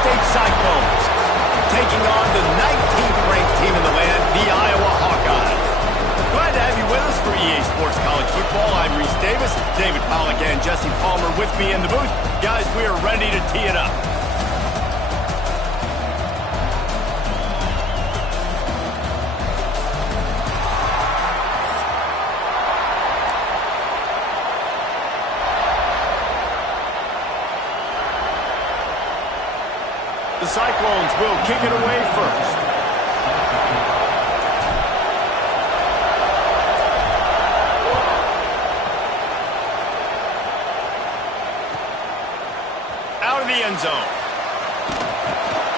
State Cyclones, taking on the 19th ranked team in the land, the Iowa Hawkeyes. Glad to have you with us for EA Sports College Football. I'm Reese Davis, David Pollack and Jesse Palmer with me in the booth. Guys, we are ready to tee it up. The Cyclones will kick it away first. Out of the end zone.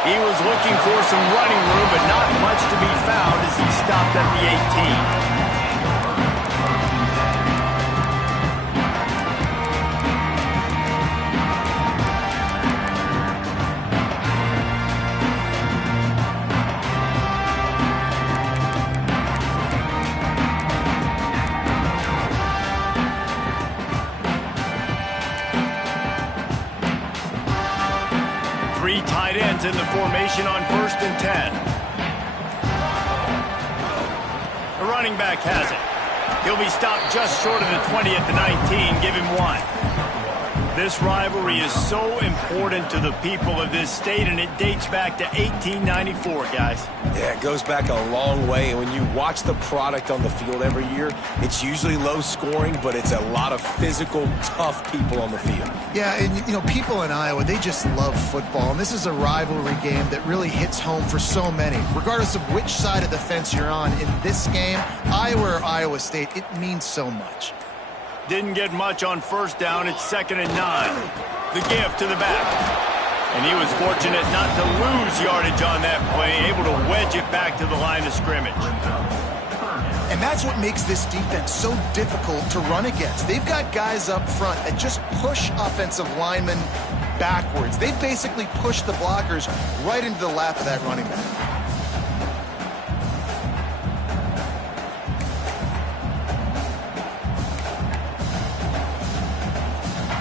He was looking for some running room, but not much to be found as he stopped at the 18. Three tight ends in the formation on 1st and 10. The running back has it. He'll be stopped just short of the 20 at the 19. Give him one. This rivalry is so important to the people of this state, and it dates back to 1894, guys. Yeah, it goes back a long way, and when you watch the product on the field every year, it's usually low scoring, but it's a lot of physical, tough people on the field. Yeah, and, you know, people in Iowa, they just love football, and this is a rivalry game that really hits home for so many. Regardless of which side of the fence you're on, in this game, Iowa or Iowa State, it means so much. Didn't get much on 1st down. It's 2nd and 9. The gift to the back. And he was fortunate not to lose yardage on that play, able to wedge it back to the line of scrimmage. And that's what makes this defense so difficult to run against. They've got guys up front that just push offensive linemen backwards. They basically push the blockers right into the lap of that running back.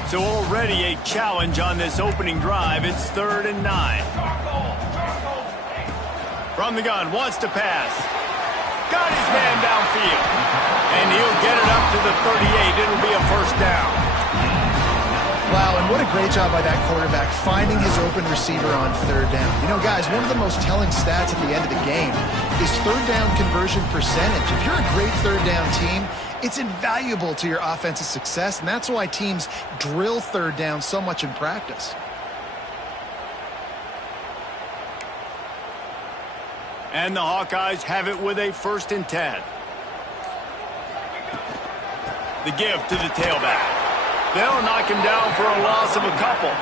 So already a challenge on this opening drive. It's 3rd and 9. From the gun, wants to pass. Got his man downfield. And he'll get it up to the 38. It'll be a 1st down. Wow, and what a great job by that quarterback finding his open receiver on 3rd down. You know, guys, one of the most telling stats at the end of the game is 3rd down conversion percentage. If you're a great 3rd down team, it's invaluable to your offensive success, and that's why teams drill 3rd down so much in practice. And the Hawkeyes have it with a 1st and 10. The give to the tailback. They'll knock him down for a loss of a couple.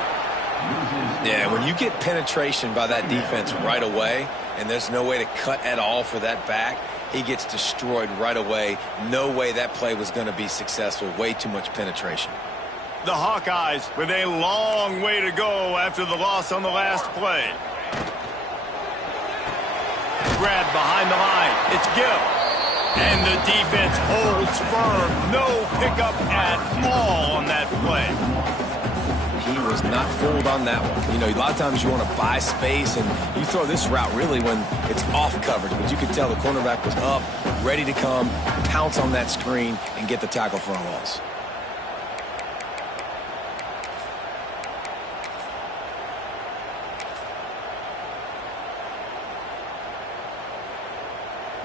Yeah, when you get penetration by that defense right away, and there's no way to cut at all for that back, he gets destroyed right away. No way that play was going to be successful. Way too much penetration. The Hawkeyes with a long way to go after the loss on the last play. Grab behind the line. It's Gill. And the defense holds firm. No pickup at all on that play. He was not fooled on that one. You know, a lot of times you want to buy space, and you throw this route really when it's off coverage. But you could tell the cornerback was up, ready to come, pounce on that screen, and get the tackle for a loss.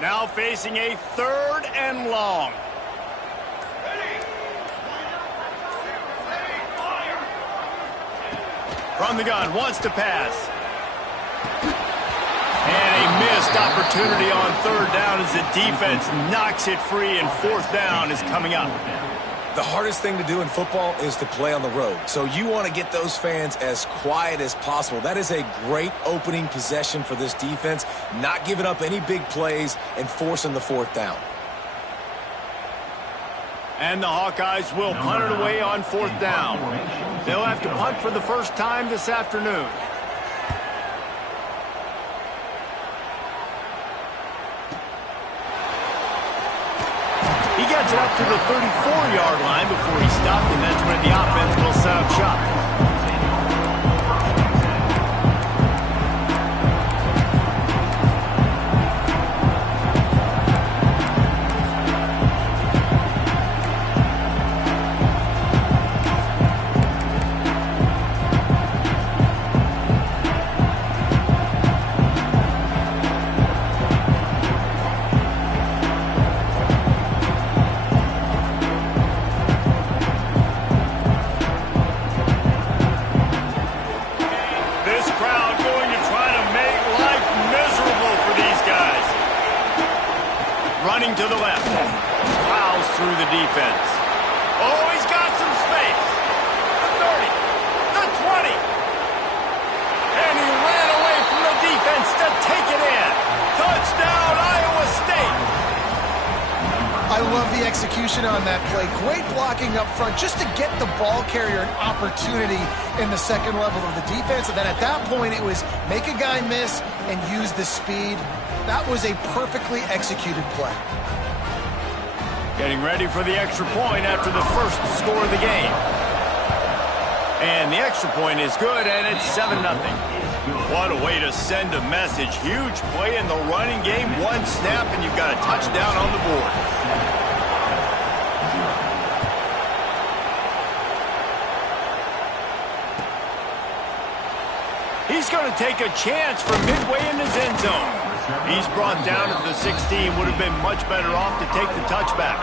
Now facing a 3rd and long. From the gun, wants to pass. And a missed opportunity on 3rd down as the defense knocks it free, and 4th down is coming up. The hardest thing to do in football is to play on the road. So you want to get those fans as quiet as possible. That is a great opening possession for this defense, not giving up any big plays and forcing the 4th down. And the Hawkeyes will punt it away on 4th down. They'll have to punt for the first time this afternoon. He gets it up to the 34-yard line before he stopped, and that's when the offense will set up shop. that play. Great blocking up front just to get the ball carrier an opportunity in the second level of the defense. And then at that point, it was make a guy miss and use the speed. That was a perfectly executed play. Getting ready for the extra point after the first score of the game. And the extra point is good, and it's 7-0. What a way to send a message. Huge play in the running game. One snap, and you've got a touchdown on the board. He's going to take a chance from midway in his end zone. He's brought down to the 16. Would have been much better off to take the touchback.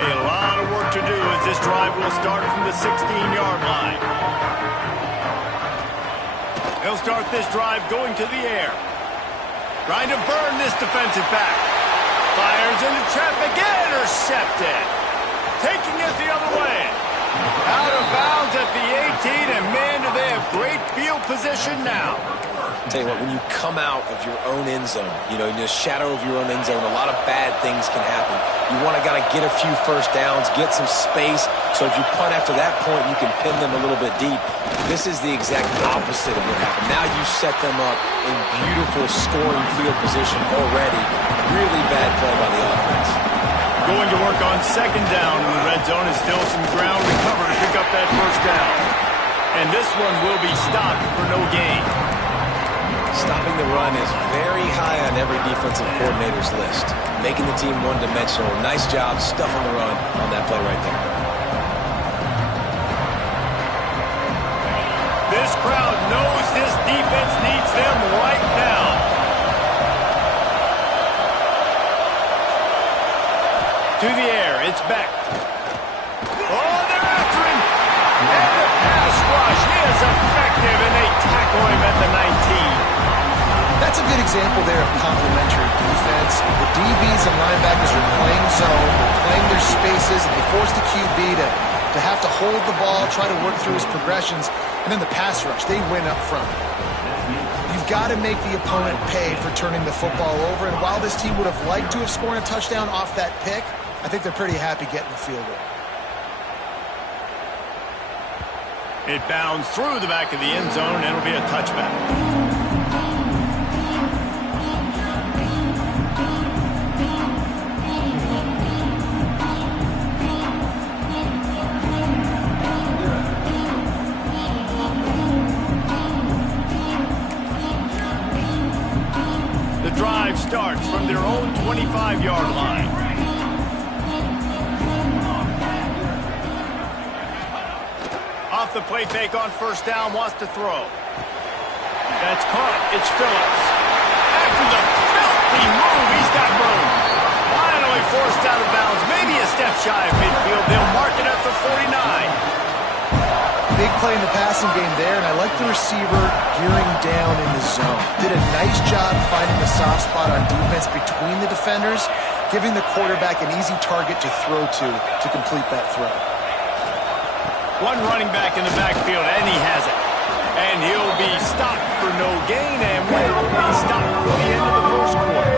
A lot of work to do as this drive will start from the 16-yard line. He'll start this drive going to the air. Trying to burn this defensive back. Fires into traffic. Intercepted. Taking it the other way. Out of bounds at the 18, and man, do they have great field position now. Tell you what, when you come out of your own end zone, in the shadow of your own end zone, a lot of bad things can happen. You want to get a few first downs, get some space, so if you punt after that point, you can pin them a little bit deep. This is the exact opposite of what happened. Now you set them up in beautiful scoring field position already. Really bad play by the offense. Going to work on second down in the red zone is still some ground to cover to pick up that first down. And this one will be stopped for no gain. Stopping the run is very high on every defensive coordinator's list. Making the team one-dimensional. Nice job stuffing the run on that play right there. This crowd knows this defense needs them right now. To the air, it's Beck. Oh, they're after him. And the pass rush is effective, and they tackle him at the 19. That's a good example there of complementary defense. The DBs and linebackers are playing zone, they're playing their spaces, and they force the QB to have to hold the ball, try to work through his progressions, and then the pass rush, they win up front. You've got to make the opponent pay for turning the football over, and while this team would have liked to have scored a touchdown off that pick, I think they're pretty happy getting the field goal. It bounds through the back of the end zone, and it'll be a touchback. The drive starts from their own 25-yard line. Off the play fake on first down, wants to throw. That's caught. It's Phillips. After the filthy move, he's got room. Finally forced out of bounds. Maybe a step shy of midfield. They'll mark it at the 49. Big play in the passing game there, and I like the receiver gearing down in the zone. Did a nice job finding the soft spot on defense between the defenders, giving the quarterback an easy target to throw to complete that throw. One running back in the backfield, and he has it. And he'll be stopped for no gain, and will be stopped for the end of the first quarter.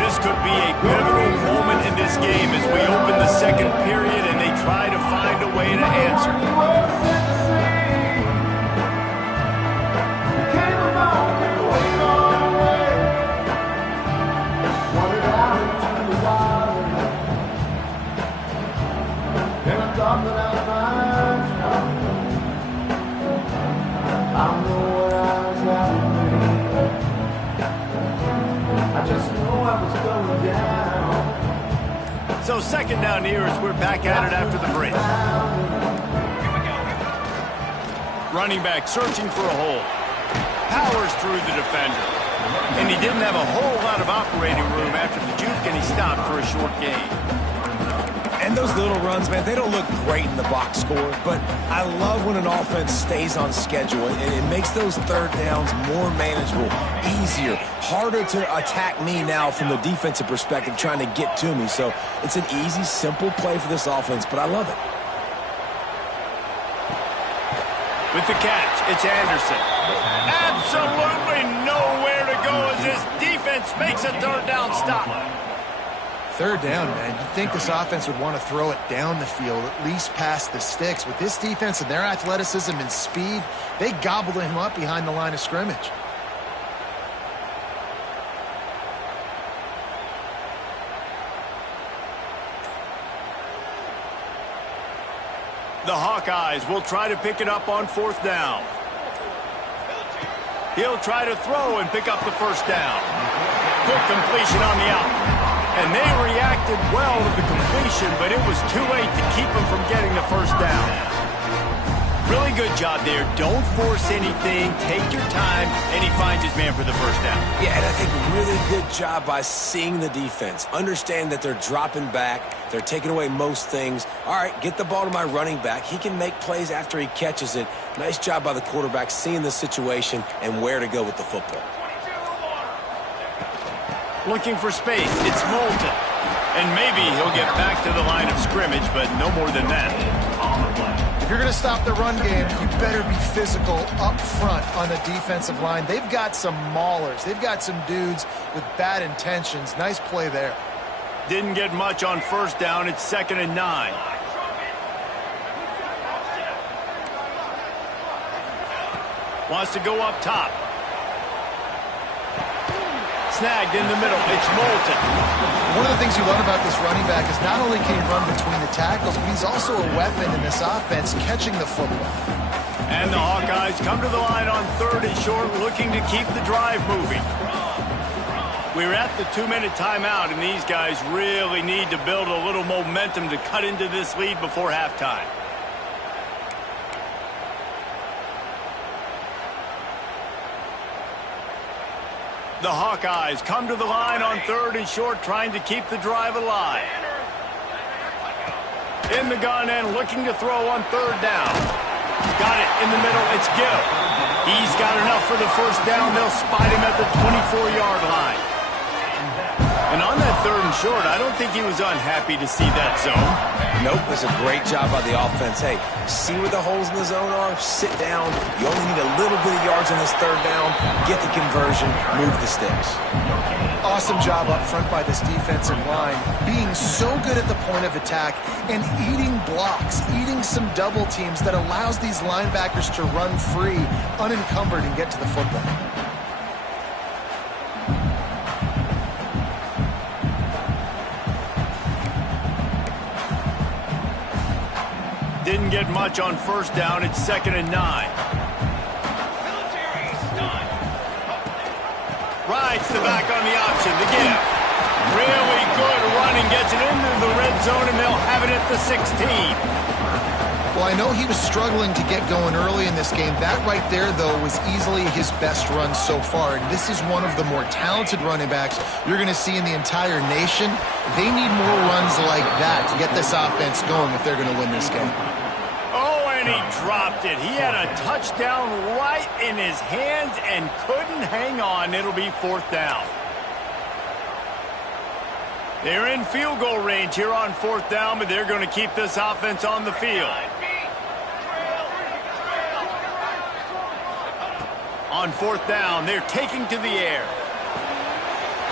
This could be a pivotal moment in this game as we open the second period and they try to find a way to answer. So second down here as we're back at it after the break. Running back searching for a hole. Powers through the defender. And he didn't have a whole lot of operating room after the juke, and he stopped for a short gain. And those little runs, man, they don't look great in the box score, but I love when an offense stays on schedule, and it makes those third downs more manageable, easier, harder to attack me now from the defensive perspective trying to get to me. So it's an easy, simple play for this offense, but I love it. With the catch, it's Anderson. Absolutely nowhere to go as this defense defense makes a third down stop. Third down, man. You'd think this offense would want to throw it down the field, at least past the sticks. With this defense and their athleticism and speed, they gobbled him up behind the line of scrimmage. The Hawkeyes will try to pick it up on fourth down. He'll try to throw and pick up the first down. Good completion on the out. And they reacted well to the completion, but it was too late to keep him from getting the first down. Really good job there. Don't force anything. Take your time, and he finds his man for the first down. Yeah, and I think really good job by seeing the defense. Understand that they're dropping back. They're taking away most things. All right, get the ball to my running back. He can make plays after he catches it. Nice job by the quarterback seeing the situation and where to go with the football. Looking for space. It's Moulton. And maybe he'll get back to the line of scrimmage, but no more than that. If you're going to stop the run game, you better be physical up front on the defensive line. They've got some maulers. They've got some dudes with bad intentions. Nice play there. Didn't get much on first down. It's 2nd and 9. Wants to go up top. Snagged in the middle. It's Moulton. One of the things you love about this running back is not only can he run between the tackles, but he's also a weapon in this offense, catching the football. And the Hawkeyes come to the line on 3rd and short, looking to keep the drive moving. We're at the 2-minute timeout, and these guys really need to build a little momentum to cut into this lead before halftime. The Hawkeyes come to the line on 3rd and short, trying to keep the drive alive. In the gun and looking to throw on 3rd down. Got it in the middle. It's Gill. He's got enough for the first down. They'll spot him at the 24-yard line. And on that 3rd and short, I don't think he was unhappy to see that zone. Nope, it's a great job by the offense. Hey, see where the holes in the zone are, sit down. You only need a little bit of yards on this 3rd down, get the conversion, move the sticks. Awesome job up front by this defensive line, being so good at the point of attack and eating blocks, eating some double teams that allows these linebackers to run free, unencumbered, and get to the football. Didn't get much on first down. It's 2nd and 9. Rides the back on the option. The give. Really good running. Gets it into the red zone, and they'll have it at the 16. Well, I know he was struggling to get going early in this game. That right there, though, was easily his best run so far. And this is one of the more talented running backs you're going to see in the entire nation. They need more runs like that to get this offense going if they're going to win this game. And he dropped it. He had a touchdown right in his hands and couldn't hang on. It'll be 4th down. They're in field goal range here on 4th down, but they're going to keep this offense on the field. On 4th down, they're taking to the air.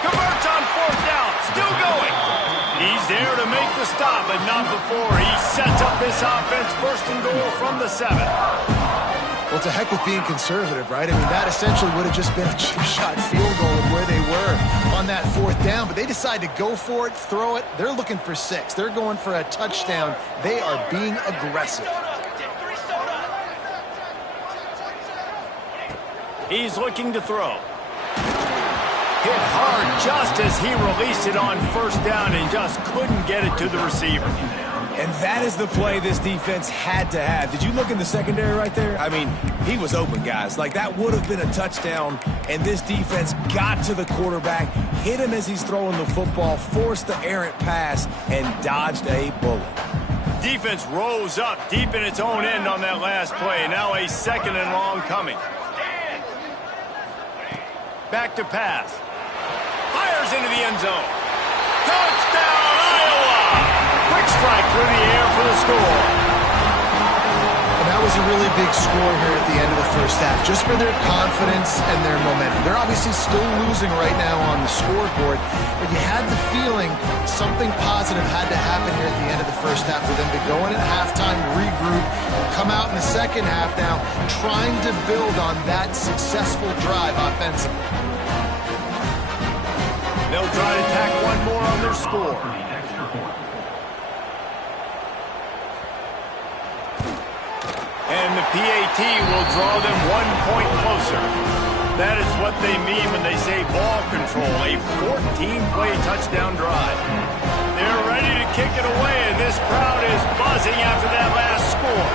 Converts on 4th down. Still going. He's there to make the stop, but not before. He sets up this offense, 1st and goal from the 7. Well, it's a heck with being conservative, right? I mean, that essentially would have just been a chip-shot field goal of where they were on that 4th down, but they decide to go for it, throw it. They're looking for 6. They're going for a touchdown. They are being aggressive. He's looking to throw. Hit hard just as he released it on 1st down and just couldn't get it to the receiver. And that is the play this defense had to have. Did you look in the secondary right there? I mean, he was open, guys. Like, that would have been a touchdown, and this defense got to the quarterback, hit him as he's throwing the football, forced the errant pass, and dodged a bullet. Defense rose up deep in its own end on that last play. Now a 2nd and long coming. Back to pass. Fires into the end zone. Touchdown, Iowa! Quick strike through the air for the score. And now that was a really big score here at the end of the first half, just for their confidence and their momentum. They're obviously still losing right now on the scoreboard, but you had the feeling something positive had to happen here at the end of the first half for them to go in at halftime, regroup, and come out in the second half now trying to build on that successful drive offensively. They'll try to tack one more on their score. And the PAT will draw them 1 point closer. That is what they mean when they say ball control, a 14-play touchdown drive. They're ready to kick it away, and this crowd is buzzing after that last score.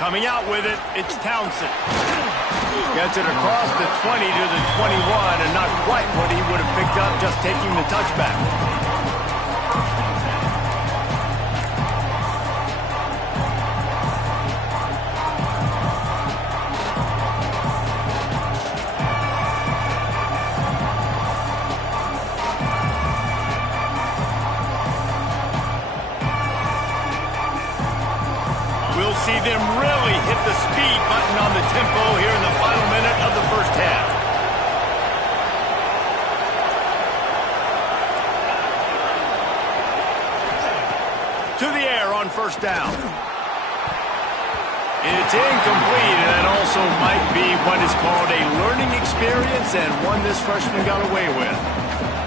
Coming out with it, it's Townsend. Gets it across the 20 to the 21, and not quite what he would have picked up just taking the touchback. We'll see them really hit the speed button on the tempo here in the final minute of the first half. To the air on first down. It's incomplete, and that also might be what is called a learning experience and one this freshman got away with.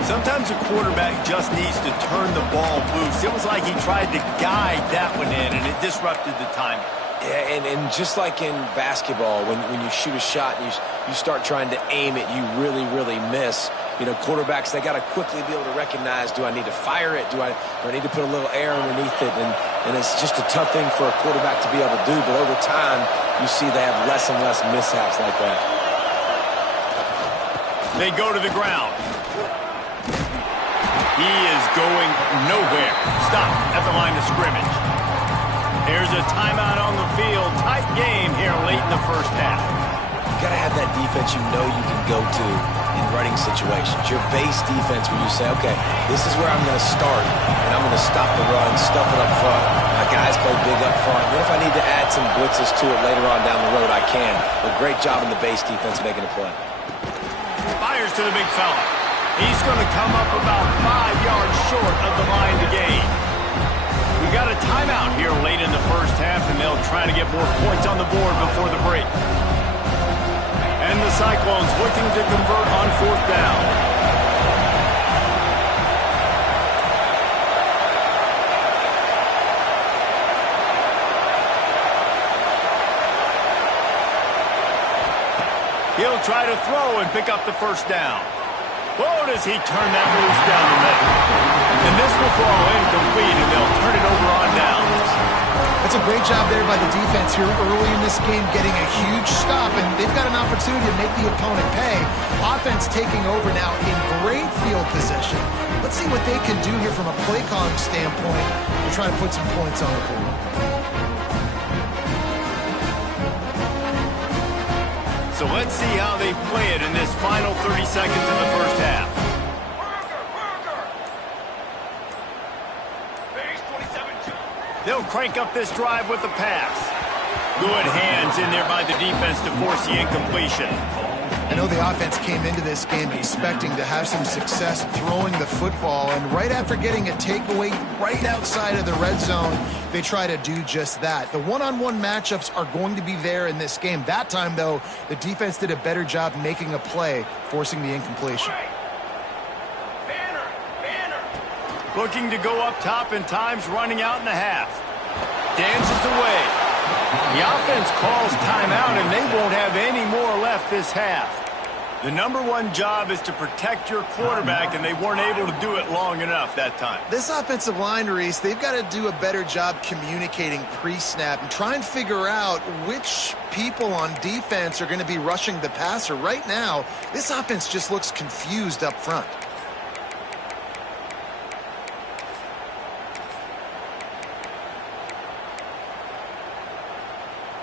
Sometimes a quarterback just needs to turn the ball loose. It was like he tried to guide that one in, and it disrupted the timing. Yeah, and just like in basketball, when you shoot a shot and you start trying to aim it, you really, really miss. You know, quarterbacks, they got to quickly be able to recognize, do I need to fire it? Do I need to put a little air underneath it? And it's just a tough thing for a quarterback to be able to do, but over time, you see they have less and less mishaps like that. They go to the ground. He is going nowhere. Stop at the line of scrimmage. There's a timeout on the field. Tight game here late in the first half. You got to have that defense you know you can go to in running situations. Your base defense where you say, okay, this is where I'm going to start, and I'm going to stop the run, stuff it up front. My guys play big up front. Then if I need to add some blitzes to it later on down the road, I can. But great job in the base defense making a play. Fires to the big fella. He's going to come up about 5 yards short of the line to gain. We got a timeout here late in the first half, and they'll try to get more points on the board before the break. And the Cyclones looking to convert on fourth down. He'll try to throw and pick up the first down. Oh, does he turn that loose down the middle? And this will fall incomplete, and they'll turn it over on downs. That's a great job there by the defense here early in this game, getting a huge stop, and they've got an opportunity to make the opponent pay. Offense taking over now in great field position. Let's see what they can do here from a play calling standpoint to try to put some points on the board. So let's see how they play it in this final 30 seconds of the first half. They'll crank up this drive with the pass. Good hands in there by the defense to force the incompletion. I know the offense came into this game expecting to have some success throwing the football, and right after getting a takeaway right outside of the red zone, they try to do just that. The one-on-one matchups are going to be there in this game. That time, though, the defense did a better job making a play, forcing the incompletion. Looking to go up top, and time's running out in the half. Dances away. The offense calls timeout, and they won't have any more left this half. The number one job is to protect your quarterback, and they weren't able to do it long enough that time. This offensive line, Reese, they've got to do a better job communicating pre-snap and try and figure out which people on defense are going to be rushing the passer. Right now, this offense just looks confused up front.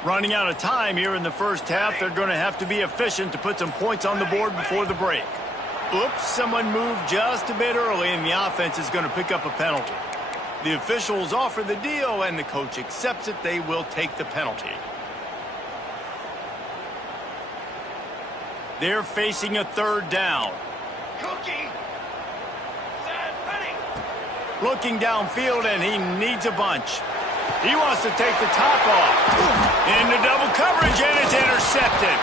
Running out of time here in the first half. They're going to have to be efficient to put some points on the board before the break. Oops, someone moved just a bit early, and the offense is going to pick up a penalty. The officials offer the deal, and the coach accepts it. They will take the penalty. They're facing a third down. Cookie. Set, ready. Looking downfield, and he needs a bunch. He wants to take the top off. Into double coverage, and it's intercepted.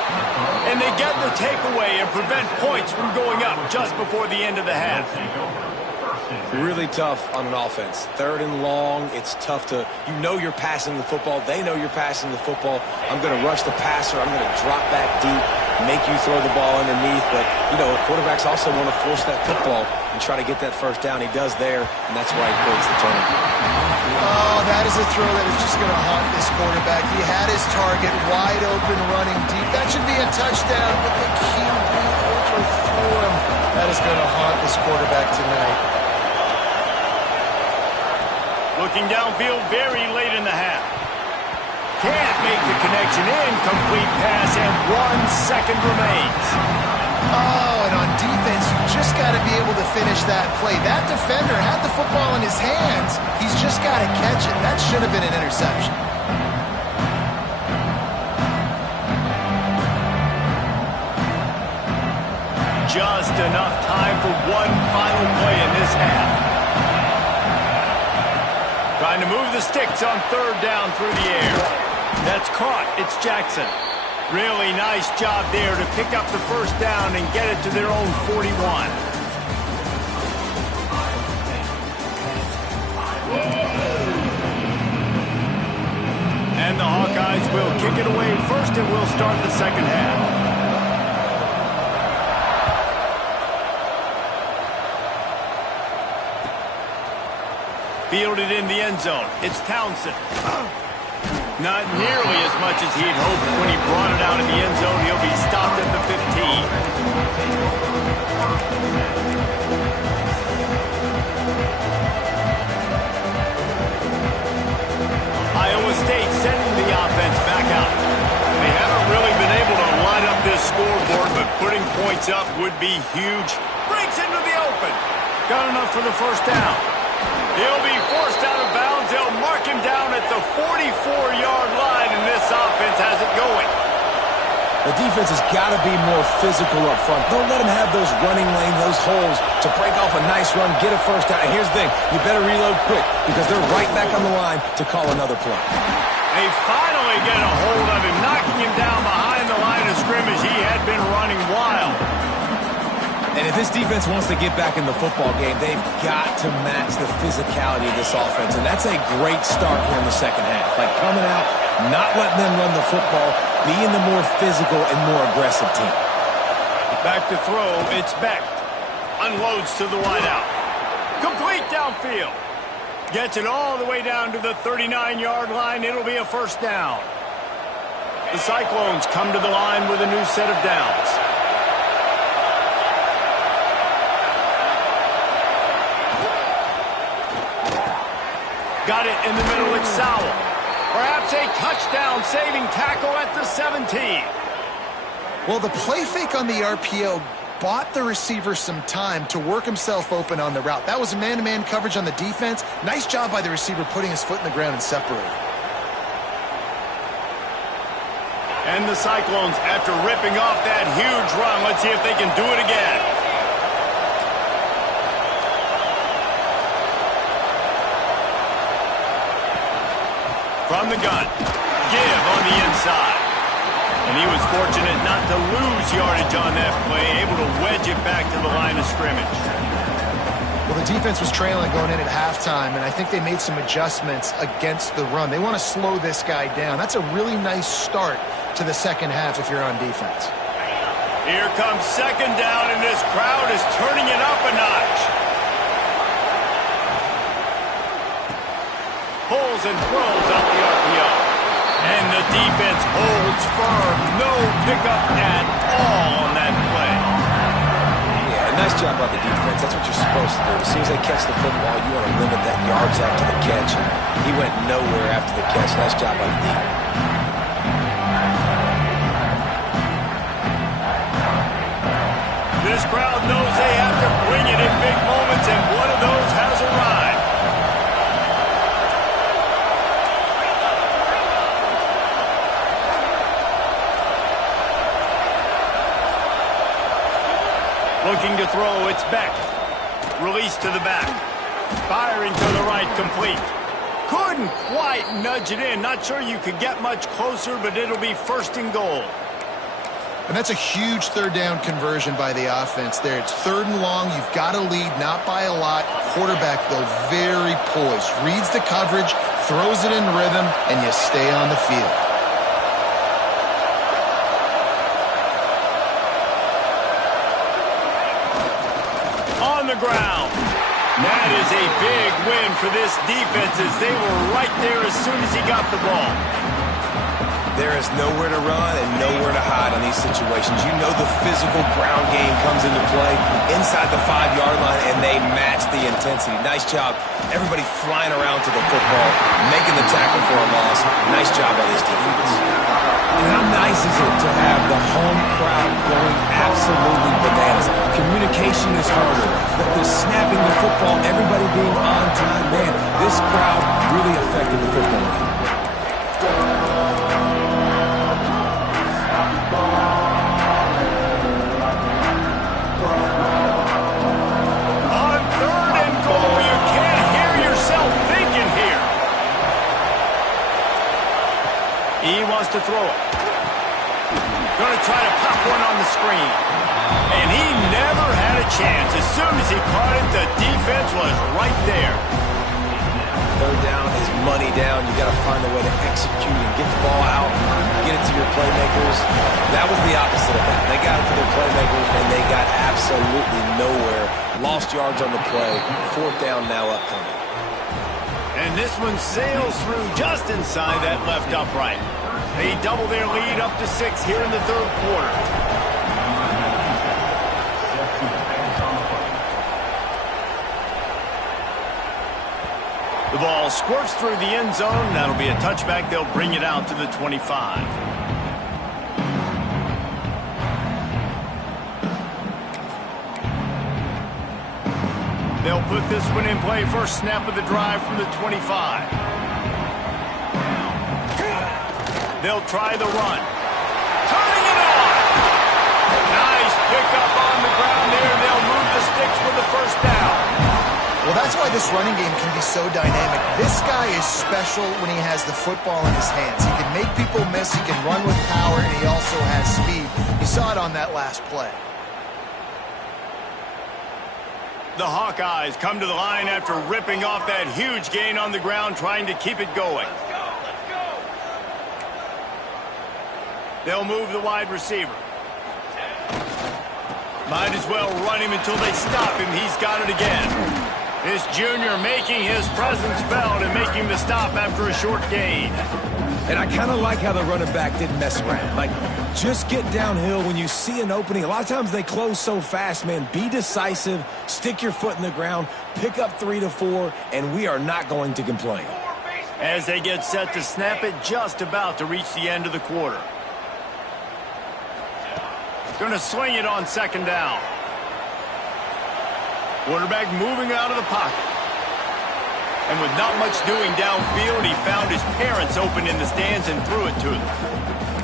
And they get the takeaway and prevent points from going up just before the end of the half. Really tough on an offense. Third and long, it's tough to, you're passing the football. They know you're passing the football. I'm going to rush the passer. I'm going to drop back deep, make you throw the ball underneath. But, quarterbacks also want to force that football and try to get that first down. He does there, and that's why he creates the turnover. Oh, that is a throw that is just going to haunt this quarterback. He had his target wide open, running deep. That should be a touchdown, but the QB overthrew him. That is going to haunt this quarterback tonight. Looking downfield very late in the half. Can't make the connection. Incomplete pass, and 1 second remains. Oh, and on defense, you just got to be able to finish that play. That defender had the football in his hands. He's just got to catch it. That should have been an interception. Just enough time for one final play in this half. Trying to move the sticks on third down through the air. That's caught. It's Jackson. Really nice job there to pick up the first down and get it to their own 41. And the Hawkeyes will kick it away first, and we'll start the second half. Fielded in the end zone. It's Townsend. Not nearly as much as he'd hoped when he brought it out in the end zone. He'll be stopped at the 15. Iowa State sending the offense back out. They haven't really been able to light up this scoreboard, but putting points up would be huge. Breaks into the open. Got enough for the first down. He'll be forced out of bounds. They'll mark him down at the 44-yard line, and this offense has it going. The defense has got to be more physical up front. Don't let them have those running lanes, those holes to break off a nice run, get a first down. And here's the thing, you better reload quick because they're right back on the line to call another play. They finally get a hold of him, knocking him down behind the line of scrimmage. He had been running wild. And if this defense wants to get back in the football game, they've got to match the physicality of this offense. And that's a great start here in the second half. Like coming out, not letting them run the football, being the more physical and more aggressive team. Back to throw, it's Beck. Unloads to the wideout. Complete downfield. Gets it all the way down to the 39-yard line. It'll be a first down. The Cyclones come to the line with a new set of downs. Got it in the middle, it's Sowell. Perhaps a touchdown-saving tackle at the 17. Well, the play fake on the RPO bought the receiver some time to work himself open on the route. That was a man-to-man coverage on the defense. Nice job by the receiver putting his foot in the ground and separating. And the Cyclones, after ripping off that huge run, let's see if they can do it again. From the gun, give on the inside. And he was fortunate not to lose yardage on that play, able to wedge it back to the line of scrimmage. Well, the defense was trailing going in at halftime, and I think they made some adjustments against the run. They want to slow this guy down. That's a really nice start to the second half if you're on defense. Here comes second down, and this crowd is turning it up a notch. Pulls and throws up the RPO. And the defense holds firm. No pickup at all on that play. Yeah, nice job by the defense. That's what you're supposed to do. As soon as they catch the football, you want to limit that yards after the catch. And he went nowhere after the catch. Nice job by the defense. This This crowd knows they have to bring it in big moments, and one of those has arrived. Looking to throw, it's Beck. Release to the back. Firing to the right, complete. Couldn't quite nudge it in. Not sure you could get much closer, but it'll be first and goal. And that's a huge third down conversion by the offense there. It's third and long. You've got to lead, not by a lot. Quarterback, though, very poised. Reads the coverage, throws it in rhythm, and you stay on the field. On the ground. That is a big win for this defense as they were right there as soon as he got the ball. There is nowhere to run and nowhere to hide on these situations. You know the physical ground game comes into play inside the 5-yard line, and they match the intensity. Nice job. Everybody flying around to the football, making the tackle for a loss. Nice job by this defense. And how nice is it to have the home crowd going absolutely bananas? Communication is harder, but the snapping the football, everybody being on time, man, this crowd really affected the football game. On third and goal, you can't hear yourself thinking here. He wants to throw it. Going to try to pop one on the screen. And he never had a chance. As soon as he caught it, the defense was right there. Third down is money down. You got to find a way to execute and get the ball out, get it to your playmakers. That was the opposite of that. They got it to their playmakers, and they got absolutely nowhere. Lost yards on the play. Fourth down now upcoming. And this one sails through just inside that left upright. They double their lead up to 6 here in the third quarter. The ball squirts through the end zone. That'll be a touchback. They'll bring it out to the 25. They'll put this one in play. First snap of the drive from the 25. They'll try the run. Turning it on! Nice pickup on the ground there. They'll move the sticks for the first down. Well, that's why this running game can be so dynamic. This guy is special when he has the football in his hands. He can make people miss, he can run with power, and he also has speed. You saw it on that last play. The Hawkeyes come to the line after ripping off that huge gain on the ground, trying to keep it going. Let's go. They'll move the wide receiver. Might as well run him until they stop him. He's got it again. This junior making his presence felt and making the stop after a short gain. And I kind of like how the running back didn't mess around. Like, just get downhill when you see an opening. A lot of times they close so fast, man. Be decisive, stick your foot in the ground, pick up 3 to 4, and we are not going to complain. As they get set to snap it, just about to reach the end of the quarter. Going to swing it on second down. Quarterback moving out of the pocket. And with not much doing downfield, he found his parents open in the stands and threw it to them.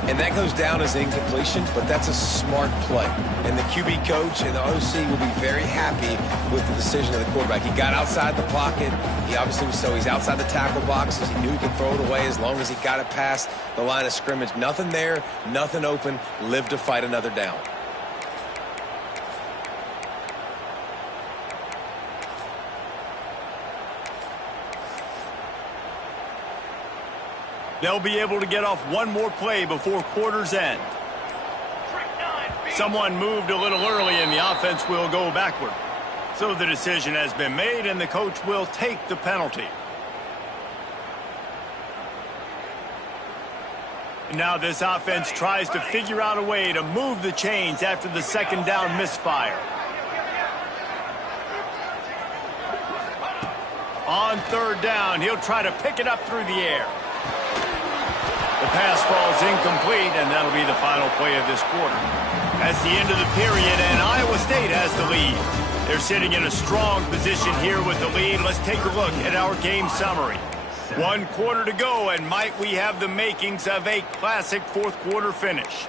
And that goes down as incompletion, but that's a smart play. And the QB coach and the OC will be very happy with the decision of the quarterback. He got outside the pocket. He obviously was he's outside the tackle boxes. He knew he could throw it away as long as he got it past the line of scrimmage. Nothing there, nothing open. Live to fight another down. They'll be able to get off one more play before quarter's end. Someone moved a little early and the offense will go backward. So the decision has been made and the coach will take the penalty. Now this offense tries to figure out a way to move the chains after the second down misfire. On third down, he'll try to pick it up through the air. The pass falls incomplete, and that'll be the final play of this quarter. That's the end of the period, and Iowa State has the lead. They're sitting in a strong position here with the lead. Let's take a look at our game summary. 1 quarter to go, and might we have the makings of a classic fourth quarter finish.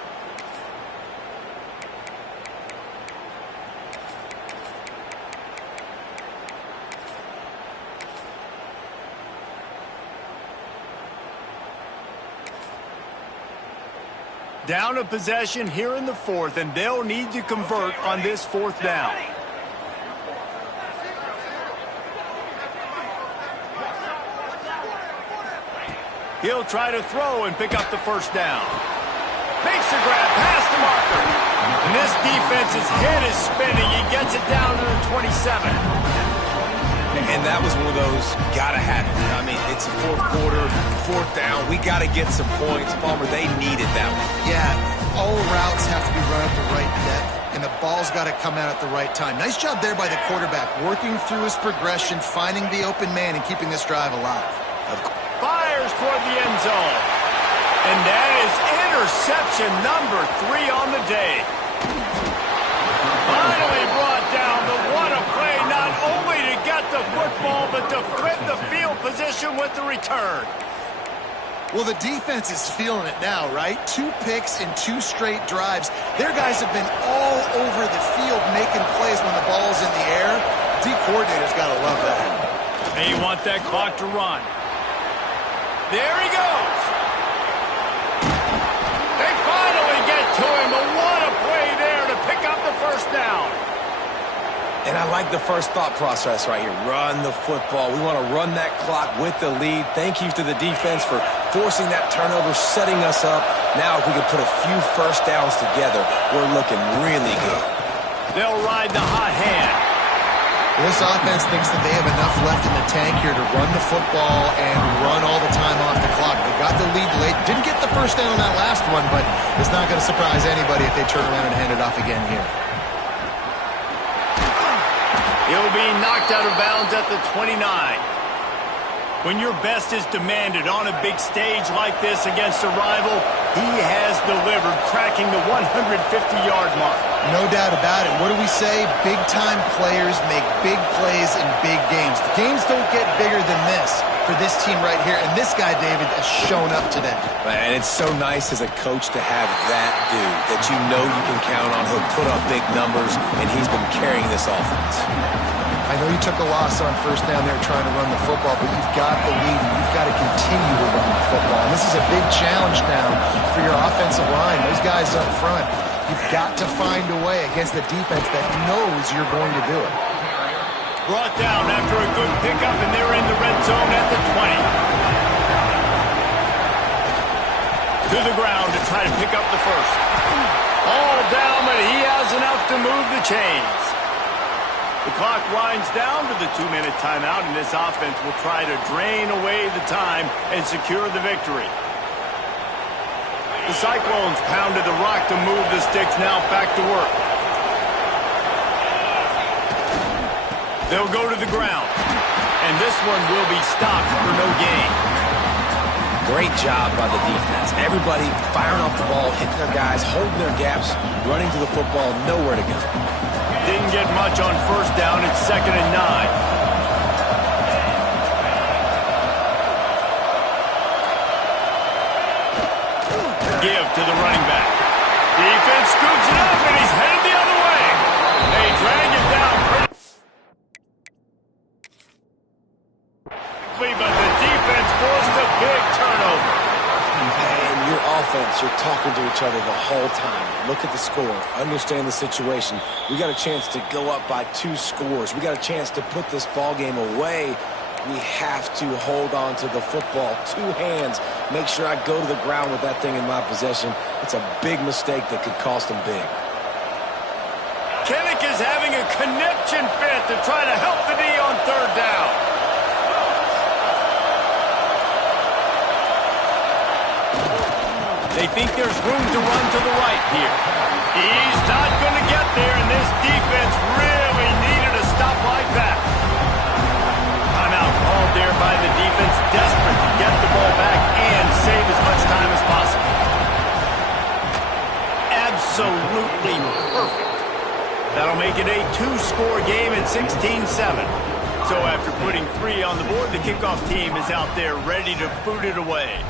Down a possession here in the fourth, and they'll need to convert on this fourth down. He'll try to throw and pick up the first down. Makes the grab past the marker. And this defense's head is spinning. He gets it down to the 27. And that was one of those gotta have it. I mean, it's a fourth quarter, fourth down. We gotta get some points. Palmer, they needed that one. Yeah, all routes have to be run at the right depth, and the ball's got to come out at the right time. Nice job there by the quarterback, working through his progression, finding the open man, and keeping this drive alive. Fires toward the end zone. And that is interception number 3 on the day. Finally brought down, but what a play, not only to get the football, but to flip the field position with the return. Well, the defense is feeling it now, right? 2 picks in 2 straight drives. Their guys have been all over the field making plays when the ball's in the air. D coordinator's got to love that. They want that clock to run. There he goes. They finally get to him, but what a play there to pick up the first down. And I like the first thought process right here. Run the football. We want to run that clock with the lead. Thank you to the defense for forcing that turnover, setting us up. Now if we can put a few first downs together, we're looking really good. They'll ride the hot hand. This offense thinks that they have enough left in the tank here to run the football and run all the time off the clock. They got the lead late. Didn't get the first down on that last one, but it's not going to surprise anybody if they turn around and hand it off again here. He'll be knocked out of bounds at the 29. When your best is demanded on a big stage like this against a rival, he has delivered, cracking the 150-yard mark. No doubt about it. What do we say? Big-time players make big plays in big games. The games don't get bigger than this for this team right here, and this guy, David, has shown up today. And it's so nice as a coach to have that dude that you know you can count on. He'll put up big numbers, and he's been carrying this offense. I know you took a loss on first down there trying to run the football, but you've got the lead, and you've got to continue to run the football. And this is a big challenge now for your offensive line. Those guys up front, you've got to find a way against the defense that knows you're going to do it. Brought down after a good pickup, and they're in the red zone at the 20. To the ground to try to pick up the first. All down, but he has enough to move the chains. The clock winds down to the 2-minute timeout, and this offense will try to drain away the time and secure the victory. The Cyclones pounded the rock to move the sticks, now back to work. They'll go to the ground, and this one will be stopped for no gain. Great job by the defense. Everybody firing off the ball, hitting their guys, holding their gaps, running to the football, nowhere to go. Didn't get much on first down. It's 2nd and 9. Give to the running back. Defense scoops it up, and he's headed the other way. They drag him down quickly, but the defense forced a big turnover. And your offense, you're talking to each other the whole time. Look at the score. Understand the situation. We got a chance to go up by 2 scores. We got a chance to put this ball game away. We have to hold on to the football. 2 hands. Make sure I go to the ground with that thing in my possession. It's a big mistake that could cost them big. Kinnick is having a conniption fit to try to help the D on 3rd down. They think there's room to run to the right here. He's not going to get there, and this defense really needed a stop like that. Timeout called there by the defense, desperate to get the ball back and save as much time as possible. Absolutely absolutely perfect. That'll make it a 2-score game at 16-7. So after putting 3 on the board, the kickoff team is out there ready to boot it away.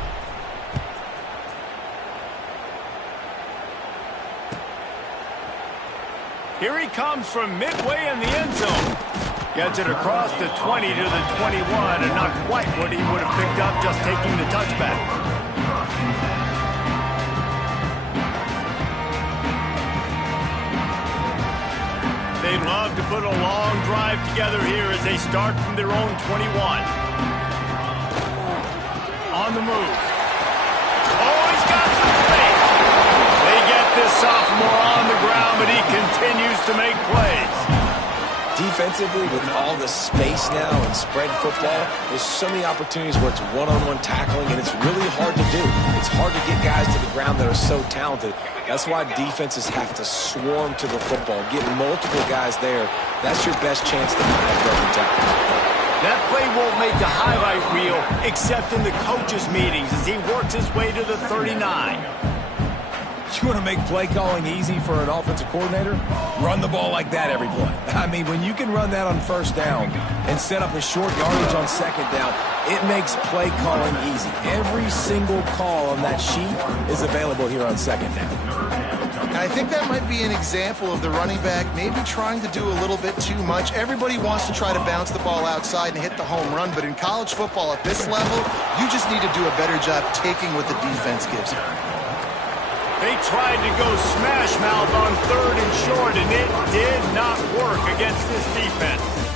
Here he comes from midway in the end zone. Gets it across the 20 to the 21, and not quite what he would have picked up just taking the touchback. They'd love to put a long drive together here as they start from their own 21. On the move. Oh, he's got some space. They get this sophomore on the ground, but he continues to make plays. Defensively, with all the space now and spread football, there's so many opportunities where it's one-on-one tackling, and it's really hard to do. It's hard to get guys to the ground that are so talented. That's why defenses have to swarm to the football, get multiple guys there. That's your best chance to have broken tackle. That play won't make the highlight reel except in the coaches' meetings as he works his way to the 39. You want to make play calling easy for an offensive coordinator? Run the ball like that every play. I mean, when you can run that on first down and set up a short yardage on second down, it makes play calling easy. Every single call on that sheet is available here on second down. And I think that might be an example of the running back maybe trying to do a little bit too much. Everybody wants to try to bounce the ball outside and hit the home run, but in college football at this level, you just need to do a better job taking what the defense gives you. They tried to go smash mouth on 3rd and short, and it did not work against this defense.